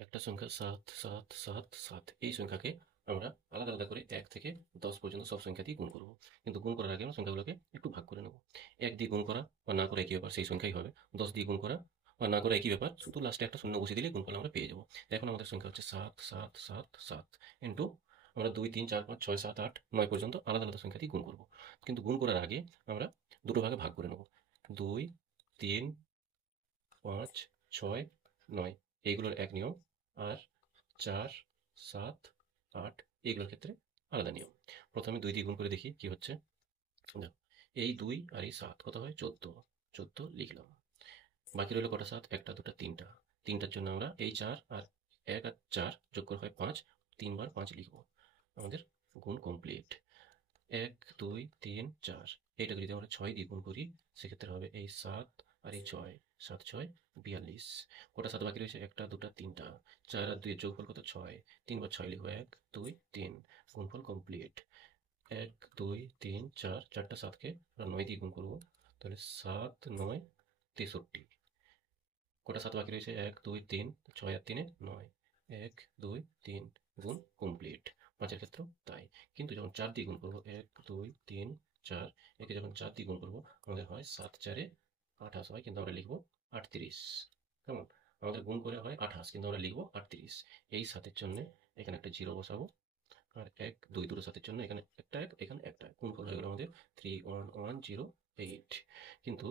একটা সংখ্যা ৭, ৭, ৭, ৭ এই সংখ্যাকে আমরা আলাদা আলাদা করে ১ থেকে ১০ পর্যন্ত সব সংখ্যা দিয়ে গুণ করব। কিন্তু গুণ করার আগে আমরা সংখ্যাগুলোকে একটু ভাগ করে নেব। ১ দিয়ে গুণ করা বা না করা একই ব্যাপার, সেই সংখ্যাই হবে। ১০ দিয়ে গুণ করা বা না করা একই ব্যাপার, শুধু লাস্টে একটা শূন্য বসিয়ে দিলে গুণফল আমরা পেয়ে যাবো। এখন আমাদের সংখ্যা হচ্ছে ৭, ৭, ৭, ৭ ইন্টু আমরা ২, ৩, ৪, ৫, ৬, ৭, ৮, ৯ পর্যন্ত আলাদা আলাদা সংখ্যা দিয়ে গুণ করব। কিন্তু গুণ করার আগে আমরা দুটো ভাগে ভাগ করে নেব। ২, ৩, ৫, ৬, ৯ এইগুলোর এক নিয়ম, আর ৪, ৭, ৮ এইগুলোর ক্ষেত্রে আলাদা নিয়ম। প্রথমে ২ দিয়ে গুণ করে দেখি কি হচ্ছে। দেখো, এই ২ আর এই ৭ কত হয়? ১৪। ১৪ লিখলাম। বাকি রইল কটা ৭? ১টা, ২টা, ৩টা। ৩টার জন্য আমরা এই ৪ আর ১ আর ৪ যোগ করে হয় ৫। ৩ বার ৫ লিখব। আমাদের গুণ কমপ্লিট। ১, ২, ৩, ৪ এইটাকে যদি আমরা ৬ দিয়ে গুণ করি, সেক্ষেত্রে হবে এই ৭ আর এই ৬, ৭, ৬, ৪২। কটা ৭ বাকি রয়েছে? ১টা, ২টা, ৩টা। ৪ আর ২ এর যোগফল কত? ৬। ৩ বার ৬ লিখব। ১, ২, ৩। গুণফল কমপ্লিট। ১, ২, ৩, ৪, ৪টা ৭কে আমরা ৯ দিয়ে গুণ করব। তাহলে ৭, ৯, ৬৩। কটা ৭ বাকি রয়েছে? ১, ২, ৩, ৬ আর ৩ এ ৯। ১, ২, ৩ গুণ কমপ্লিট। ৫ এর ক্ষেত্রেও তাই। কিন্তু যখন ৪ দিয়ে গুণ করব, ১, ২, ৩, ৪ একে যখন ৪ দিয়ে গুণ করব, আমাদের হয় ৭, ৪ এ ২৮ হয়, কিন্তু আমরা লিখব ৩৮। কেমন? আমাদের গুণ করে হয় ২৮, কিন্তু আমরা লিখব ৩৮। এই ৭ এর জন্য এখানে একটা 0 বসাবো। আর ১, ২ দুটো ৭ এর জন্য এখানে একটা ১, এখানে একটা ১। গুণফল হয়ে গেল আমাদের ৩1108। কিন্তু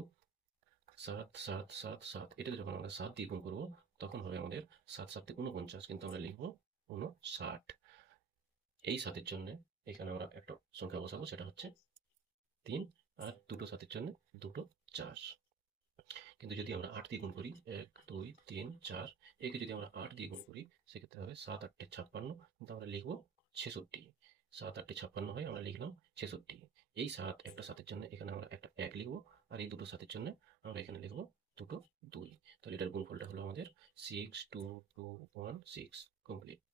৭, ৭, ৭, ৭ এটাকে যখন আমরা ৭ দিয়ে গুণ করব, তখন হবে আমাদের ৭, ৭ তে ৪৯, কিন্তু আমরা লিখব ৫৯। এই ৭ এর জন্য এখানে আমরা একটা সংখ্যা বসাবো, সেটা হচ্ছে ৩, আর দুটো ৭ এর জন্য দুটো ৪। কিন্তু যদি আমরা ৮ দিয়ে গুণ করি, ১, ২, ৩, ৪ একে যদি আমরা ৮ দিয়ে গুণ করি, সেক্ষেত্রে হবে ৭, ৮ এ ৫৬, কিন্তু আমরা লিখব ৬৬। ৭, ৮ এ ৫৬ হয়, আমরা লিখলাম ৬৬। এই ৭ একটা ৭ এর জন্য এখানে আমরা একটা ১ লিখব, আর এই দুটো ৭ এর জন্য আমরা এখানে লিখব দুটো ২। তাহলে এটার গুণফলটা হলো আমাদের ৬, ২, ২, ১, ৬ কমপ্লিট।